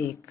1,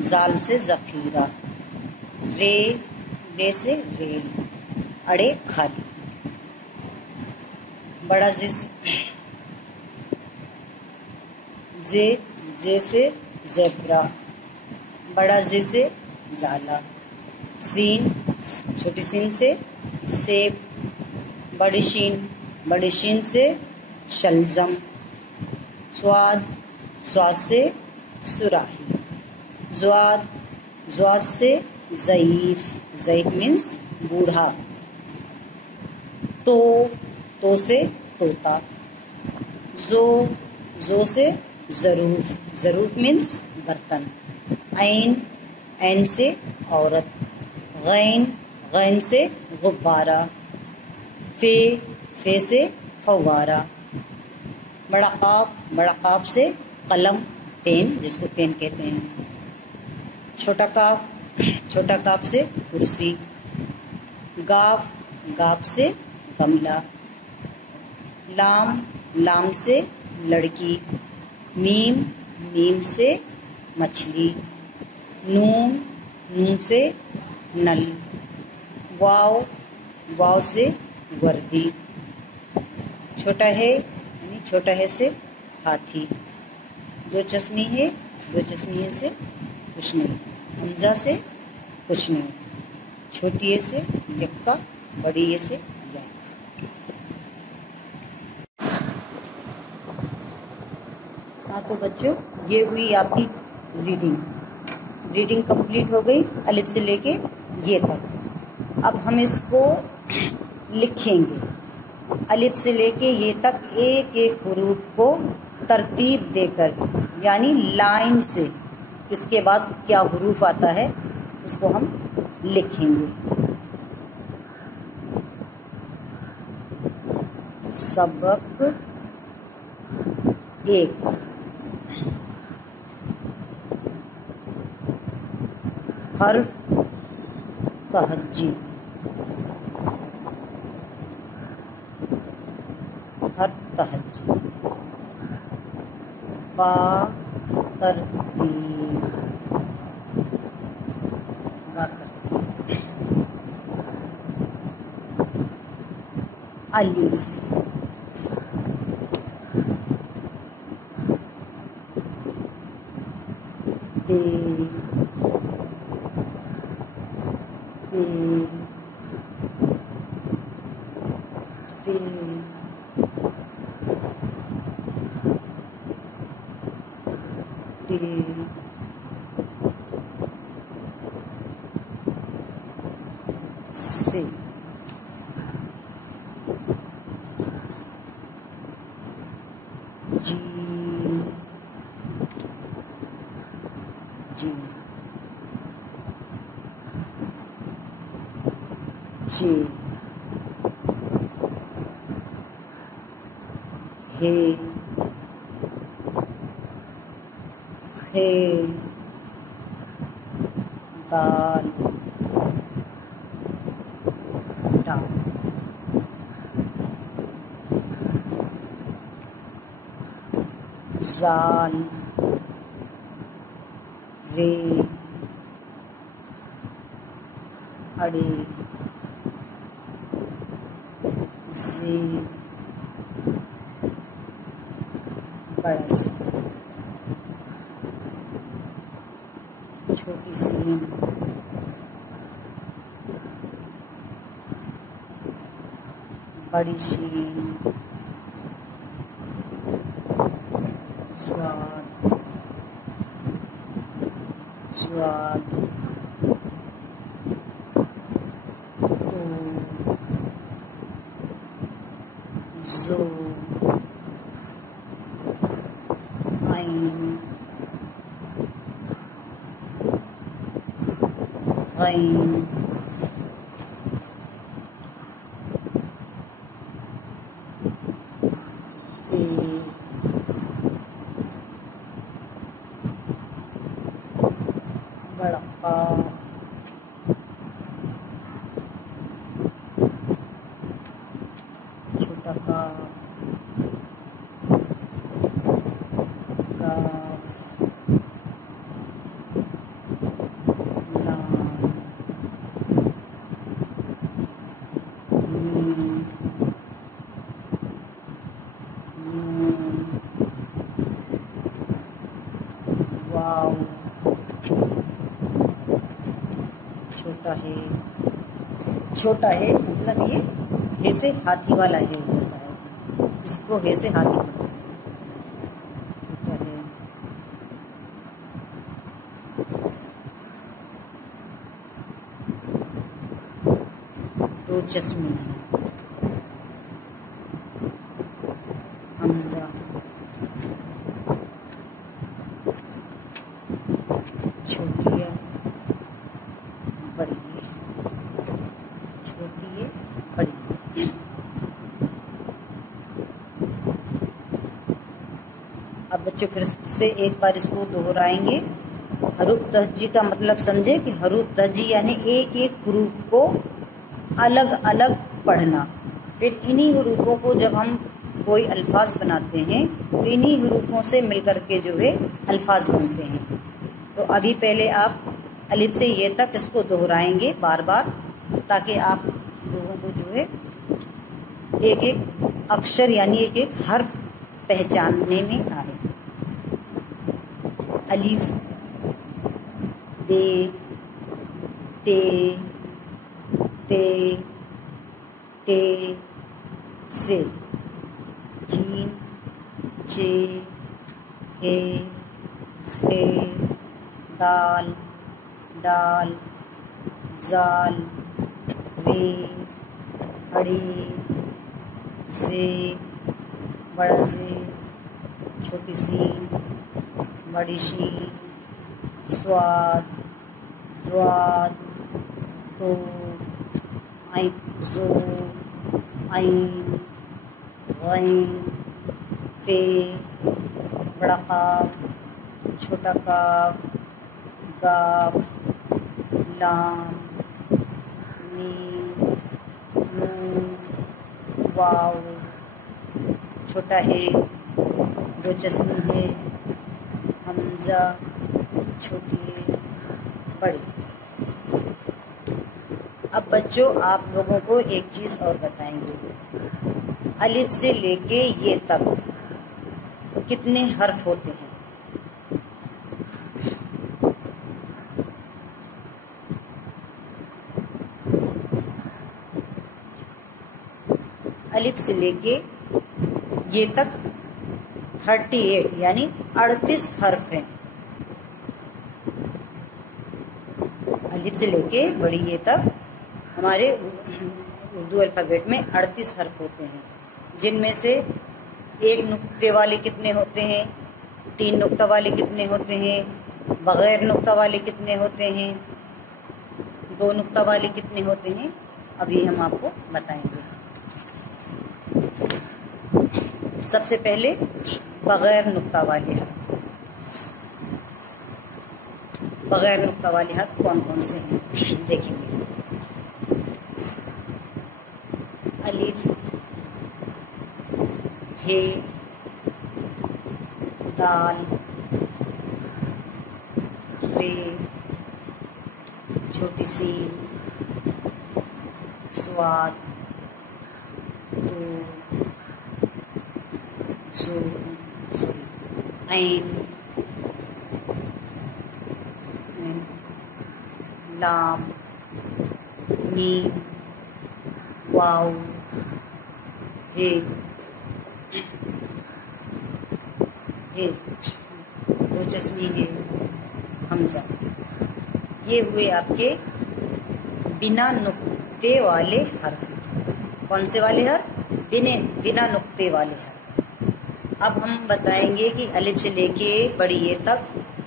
زال سے ذخیرہ، رے سے ریل، اڑے خالی، بڑا زے سے زیبرا، بڑا زے سے زالا، سین چھوٹی سین سے سیب، بڑی شین سے شلزم، سواد سے سراہی، زواد سے ضعیف مینس بوڑھا، تو سے طوطا، زو سے ظروف مینس برتن، عین سے عورت، غین سے غبارہ، فے سے فوارہ، بڑا قاف سے قلم پین جس کو پین کہتے ہیں، چھوٹا کاف سے کرسی، گاف سے گملہ، لام سے لڑکی، میم سے مچھلی، نون سے نل، واو سے وردی، چھوٹا ہے سے ہاتھی، دو چشمی ہے سے کچھ نہیں، حمزہ سے کچھ نہیں، چھوٹی ہے سے یکا، بڑی ہے سے یک۔ ہاں تو بچوں یہ ہوئی آپ کی ریڈنگ کمپلیٹ ہو گئی الف سے لے کے یہ تک۔ اب ہم اس کو لکھیں گے الف سے لے کے یہ تک، ایک حروف کو ترتیب دے کر، یعنی لائن سے اس کے بعد کیا حروف آتا ہے اس کو ہم لکھیں گے۔ سبق 1، حرف تہجی، با ترتیب، الف، بے، سے، جیم، جے، ہے، خے، دال، ڈال، زال، رے، اڑے، زے، بڑا سی، چھوٹی سین، بڑی شین، سواد، زو، عین، غین، بڑا قاف، چھوٹا قاف، کاف، چھوٹا ہے مطلب یہ ہے سے ہاتھی والا ہے ہوتا ہے، اس کو ہے سے ہاتھی ہوتا ہے. دو چشمے ہیں، حمزہ چھوٹی ہے بڑی ہے، چھوٹی ہے بڑی ہے. اب بچوں پھر سے ایک بار اس کو دہرائیں گے. حروف تہجی کا مطلب سمجھے کہ حروف تہجی یعنی ایک ایک حروف کو الگ الگ پڑھنا. پھر انہی حروفوں کو جب ہم کوئی الفاظ بناتے ہیں تو انہی حروفوں سے مل کر کے جو ہے الفاظ بنتے ہیں. تو ابھی پہلے آپ الف سے یہ تک اس کو دہرائیں گے بار بار، تاکہ آپ لوگوں کو جو ہے ایک ایک اکشر یعنی ایک ایک حرف پہچاننے میں آئے. الف، بے، ٹے، تے، ٹے، سے، جیم، جے، ہے، خے، دال، ڈال، زال، رے، ہڑی، زے، بڑا زے، چھوٹی سین، بڑی شین، سواد، زواد، تو، عین، زو، عین، غین، فے، بڑا قاف، چھوٹا کاف، گاف، لام، میم، نون، واو، چھوٹا ہے، دو چشمی ہے، حمزہ، چھوٹی ہے بڑی. اب بچوں آپ لوگوں کو ایک چیز اور بتائیں گے. الف سے لے کے یہ تک کتنے حرف ہوتے ہیں؟ الف سے لے کے یہ تک 38 یعنی 38 حرف ہیں. الف سے لے کے بڑی یہ تک ہمارے اردو الفابیٹ میں 38 حرف ہوتے ہیں، جن میں سے ایک نقطے والے کتنے ہوتے ہیں، 3 نقطہ والے کتنے ہوتے ہیں، بغیر نقطہ والے کتنے ہوتے ہیں، 2 نقطہ والے کتنے ہوتے ہیں. ابھی ہم آپ کو بتائیں گے. سب سے پہلے بغیر نقطہ والے حرف. بغیر نقطہ والے حرف کون کون سے ہیں دیکھیں گے. الف، ہے، دال، رے، چھوٹی سین، سواد، تو، عین، لام، میم، واو، ہے، دو چشمی ہے، حمزہ. یہ ہوئے آپ کے بنا نقطے والے حرف. کون سے والے حرف؟ بنا نقطے والے حرف. اب ہم بتائیں گے کہ الف سے لے کے بڑی یہ تک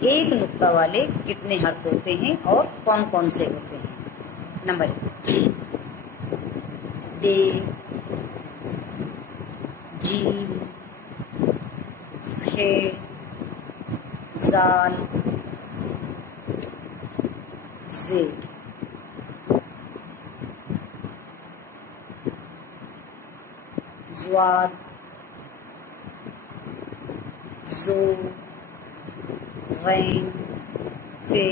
ایک نقطہ والے کتنے حرف ہوتے ہیں اور کون کون سے ہوتے ہیں. نمبر 1 بے، جیم، خے، زال، زے. زواد، زو، غین، فے،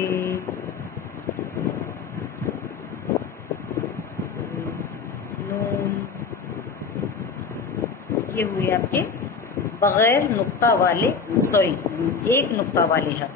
نون. یہ ہوئے آپ کے بغیر نقطہ والے ایک نقطہ والے حرف.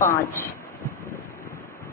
5।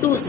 to Z,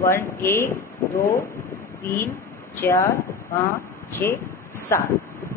1 1 2 3 4 5 6 7,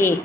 1।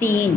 3।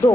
2।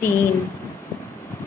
3।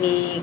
1।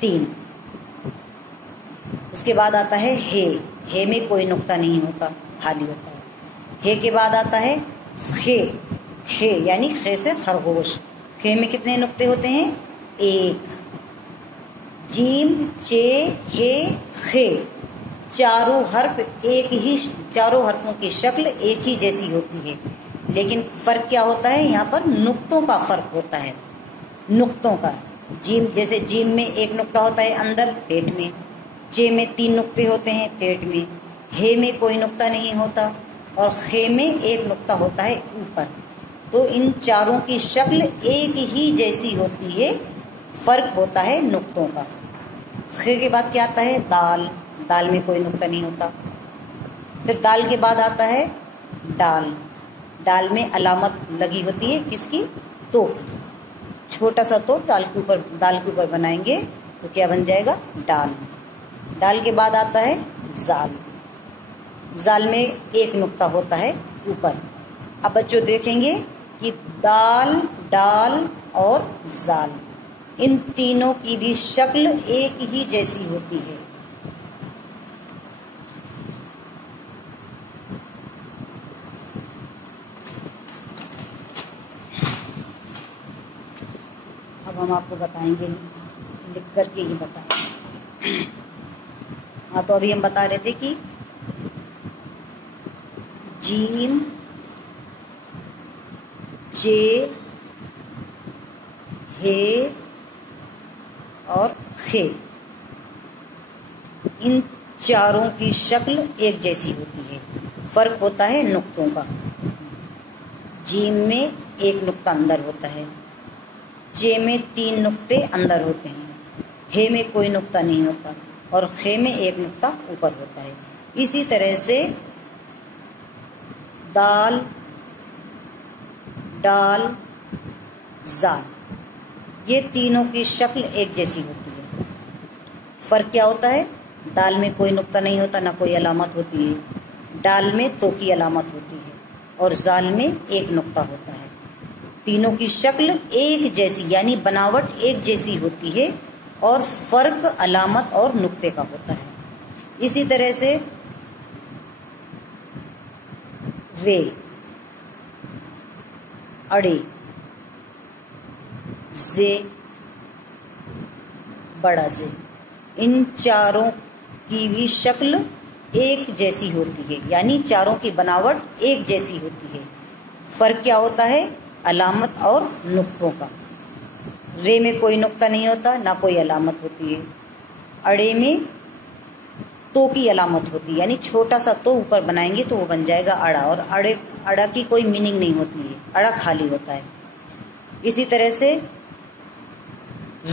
3। اس کے بعد آتا ہے ہے میں کوئی نقطہ نہیں ہوتا، خالی ہوتا ہے۔ ہے کے بعد آتا ہے خے یعنی خے سے خرگوش، خے میں کتنے نقطے ہوتے ہیں؟ ایک۔ جیم چے ہے خے، چاروں حرفوں کی شکل ایک ہی جیسی ہوتی ہے، لیکن فرق کیا ہوتا ہے؟ یہاں پر نقطوں کا فرق ہوتا ہے، نقطوں کا۔ جیم جیسے جیم میں ایک نقطہ ہوتا ہے اندر پیٹ میں، چے میں 3 نقطے ہوتے ہیں پیٹ میں، ہے میں کوئی نقطہ نہیں ہوتا، اور خے میں ایک نقطہ ہوتا ہے اوپر۔ تو ان چاروں کی شکل ایک ہی جیسی ہوتی ہے، فرق ہوتا ہے نقطوں کا۔ خے کے بعد کیا آتا ہے؟ دال، دال میں کوئی نقطہ نہیں ہوتا۔ پھر دال کے بعد آتا ہے ڈال، ڈال میں علامت لگی ہوتی ہے کس کی؟ تو کی، چھوٹا سا تو دال کے اوپر بنائیں گے تو کیا بن جائے گا؟ ڈال۔ ڈال کے بعد آتا ہے زال، زال میں ایک نقطہ ہوتا ہے اوپر۔ اب بچوں دیکھیں گے کہ دال، ڈال اور زال، ان تینوں کی بھی شکل ایک ہی جیسی ہوتی ہے۔ اب ہم آپ کو بتائیں گے، لکھ کر کے ہی بتائیں گے۔ ہاں تو ابھی ہم بتا رہے تھے کہ جیم چے ہے اور خے، ان چاروں کی شکل ایک جیسی ہوتی ہے، فرق ہوتا ہے نقطوں کا۔ جیم میں ایک نقطہ اندر ہوتا ہے، چے میں 3 نقطے اندر ہوتے ہیں، ہے میں کوئی نقطہ نہیں ہوتا، اور خے میں ایک نقطہ اوپر ہوتا ہے۔ اسی طرح سے دال، ڈال، زال، یہ تینوں کی شکل ایک جیسی ہوتی ہے۔ فرق کیا ہوتا ہے؟ دال میں کوئی نقطہ نہیں ہوتا، نہ کوئی علامت ہوتی ہے، ڈال میں تو کی علامت ہوتی ہے، اور زال میں ایک نقطہ ہوتا ہے۔ تینوں کی شکل ایک جیسی یعنی بناوٹ ایک جیسی ہوتی ہے، اور فرق علامت اور نقطے کا ہوتا ہے۔ اسی طرح سے رے، اڑے، زے، بڑا زے، ان چاروں کی بھی شکل ایک جیسی ہوتی ہے، یعنی چاروں کی بناوٹ ایک جیسی ہوتی ہے۔ فرق کیا ہوتا ہے؟ علامت اور نقطوں کا۔ رے میں کوئی نقطہ نہیں ہوتا، نہ کوئی علامت ہوتی ہے۔ اڑے میں تو کی علامت ہوتی ہے، یعنی چھوٹا سا تو اوپر بنائیں گے تو وہ بن جائے گا اڑا، اور اڑا کی کوئی میننگ نہیں ہوتی ہے، اڑا خالی ہوتا ہے۔ اسی طرح سے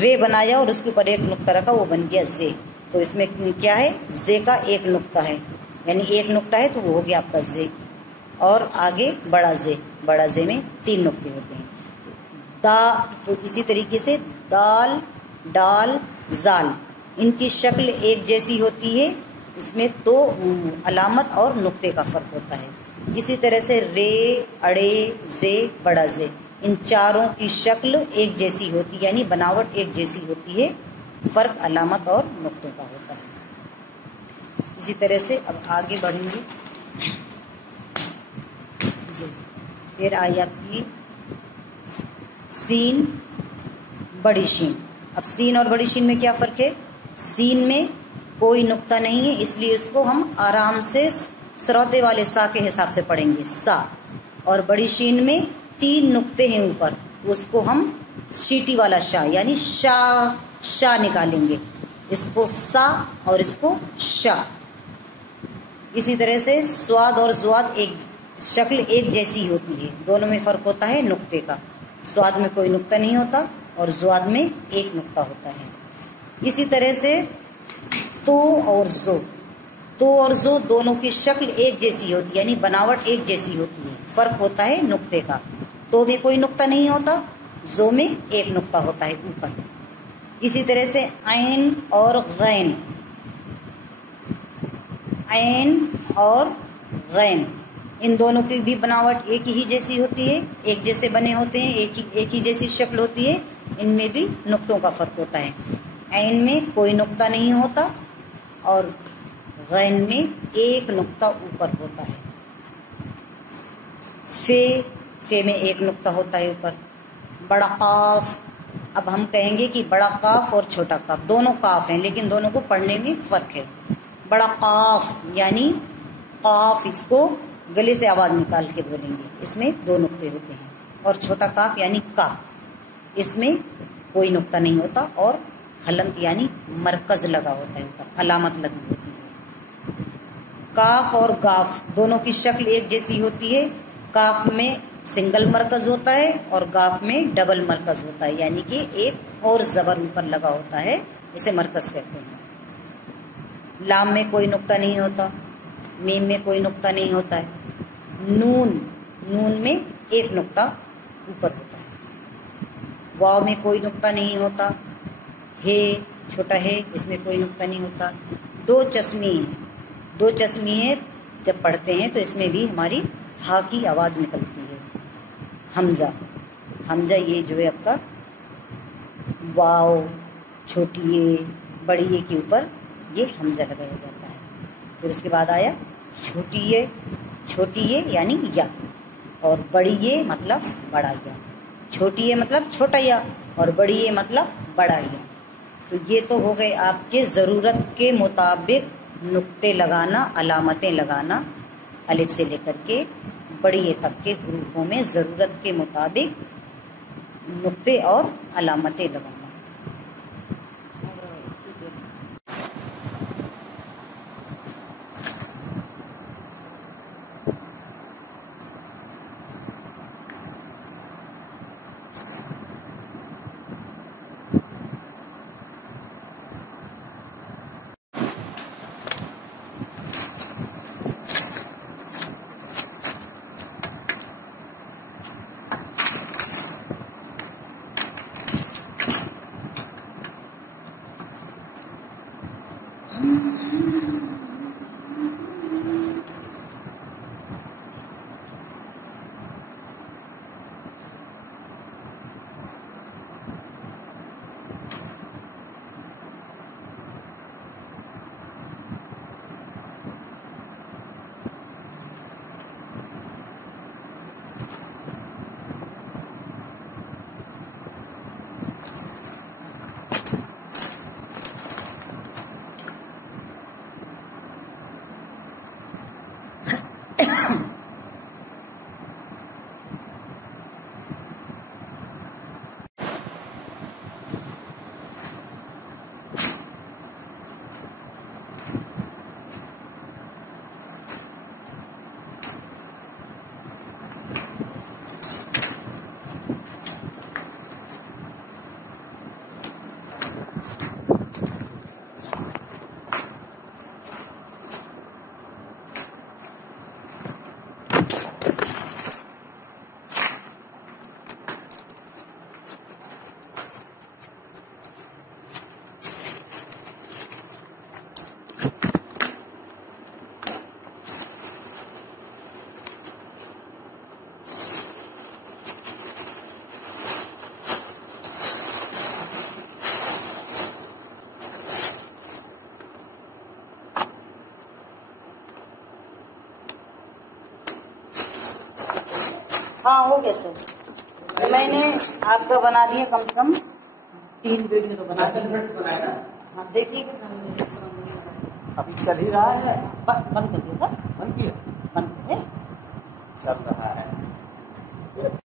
رے بنایا اور اس کے اوپر ایک نقطہ رکھا، وہ بن گیا زے۔ تو اس میں کیا ہے؟ زے کا ایک نقطہ ہے، یعنی ایک نقطہ ہے تو وہ ہو گیا آپ کا زے۔ اور آگے بڑا زے، بڑا زے میں 3 نقطے ہوتے ہیں۔ تو اسی طریقے سے دال، ڈال، زال، ان کی شکل ایک جیسی ہوتی ہے، اس میں تو علامت اور نقطے کا فرق ہوتا ہے۔ اسی طرح سے رے، اڑے، زے، بڑا زے، ان چاروں کی شکل ایک جیسی ہوتی ہے، یعنی بناوٹ ایک جیسی ہوتی ہے، فرق علامت اور نقطوں کا ہوتا ہے۔ اسی طرح سے اب آگے بڑھیں گے جی۔ پھر آئی آپ کی سین، بڑی شین۔ اب سین اور بڑی شین میں کیا فرق ہے؟ سین میں کوئی نقطہ نہیں ہے، اس لیے اس کو ہم آرام سے سروتے والے سا کے حساب سے پڑھیں گے، سا۔ اور بڑی شین میں 3 نقطے ہیں اوپر، اس کو ہم شیٹی والا شا یعنی شا نکالیں گے، اس کو سا اور اس کو شا۔ اسی طرح سے سواد اور زواد شکل ایک جیسی ہوتی ہے، دونوں میں فرق ہوتا ہے نقطے کا۔ سواد میں کوئی نقطہ نہیں ہوتا اور زواد میں ایک نقطہ ہوتا ہے۔ اسی طرح سے تو اور زو دونوں کی شکل ایک جیسی ہوتی ہے، یعنی بناوٹ ایک جیسی ہوتی ہے، فرق ہوتا ہے نقطے کا۔ تو میں کوئی نقطہ نہیں ہوتا، زو میں ایک نقطہ ہوتا ہے اوپر۔ اسی طرح سے عین اور غین، عین اور غین، ان دونوں کی بھی بناوٹ ایک ہی جیسی ہوتی ہے، ایک جیسے بنے ہوتے ہیں، ایک ہی جیسی شکل ہوتی ہے، ان میں بھی نقطوں کا فرق ہوتا ہے۔ عین میں کوئی نقطہ نہیں ہوتا اور غین میں ایک نقطہ اوپر ہوتا ہے. فے میں ایک نقطہ ہوتا ہے اوپر. بڑا قاف، اب ہم کہیں گے کہ بڑا قاف اور چھوٹا قاف دونوں قاف ہیں لیکن دونوں کو پڑھنے میں فرق ہے. بڑا قاف یعنی قاف، اس کو گلے سے آواز نکال کے بولیں گے، اس میں دو نقطے ہوتے ہیں. اور چھوٹا قاف یعنی کا، اس میں کوئی نقطہ نہیں ہوتا اور حلنت یعنی مرکز لگا ہوتا ہے، اوپر علامت لگی ہوتی ہے. کاف اور گاف دونوں کی شکل ایک جیسی ہوتی ہے. کاف میں سنگل مرکز ہوتا ہے اور گاف میں ڈبل مرکز ہوتا ہے، یعنی کہ ایک اور زبر اوپر لگا ہوتا ہے، اسے مرکز کہتے ہیں. لام میں کوئی نقطہ نہیں ہوتا، میم میں کوئی نقطہ نہیں ہوتا ہے. نون میں ایک نقطہ اوپر ہوتا ہے. واو میں کوئی نقطہ نہیں ہوتا. ہے چھوٹا ہے، اس میں کوئی نقطہ نہیں ہوتا. دو چشمی جب پڑھتے ہیں تو اس میں بھی ہماری ہا کی آواز نکلتی ہے. حمزہ یہ جو ہے آپ کا واو چھوٹی اے بڑی اے کے اوپر یہ حمزہ لگایا جاتا ہے. پھر اس کے بعد آیا چھوٹی اے یعنی یا، اور بڑی اے مطلب بڑا یا. چھوٹی اے مطلب چھوٹا یا اور بڑی اے مطلب بڑا یا. تو یہ تو ہو گئے آپ کے ضرورت کے مطابق نقطے لگانا، علامتیں لگانا، الف سے لے کر کے بڑی اے تک کے حروفوں میں ضرورت کے مطابق نقطے اور علامتیں لگانا. ہاں ہو گیا سر. میں نے آپ کا بنا دیا کم سے کم 3 ویڈیو تو بنا دیا. ہاں دیکھیے ابھی چل ہی رہا ہے. بند کر دیا تھا، بند کیا؟ بند ہے چل رہا ہے.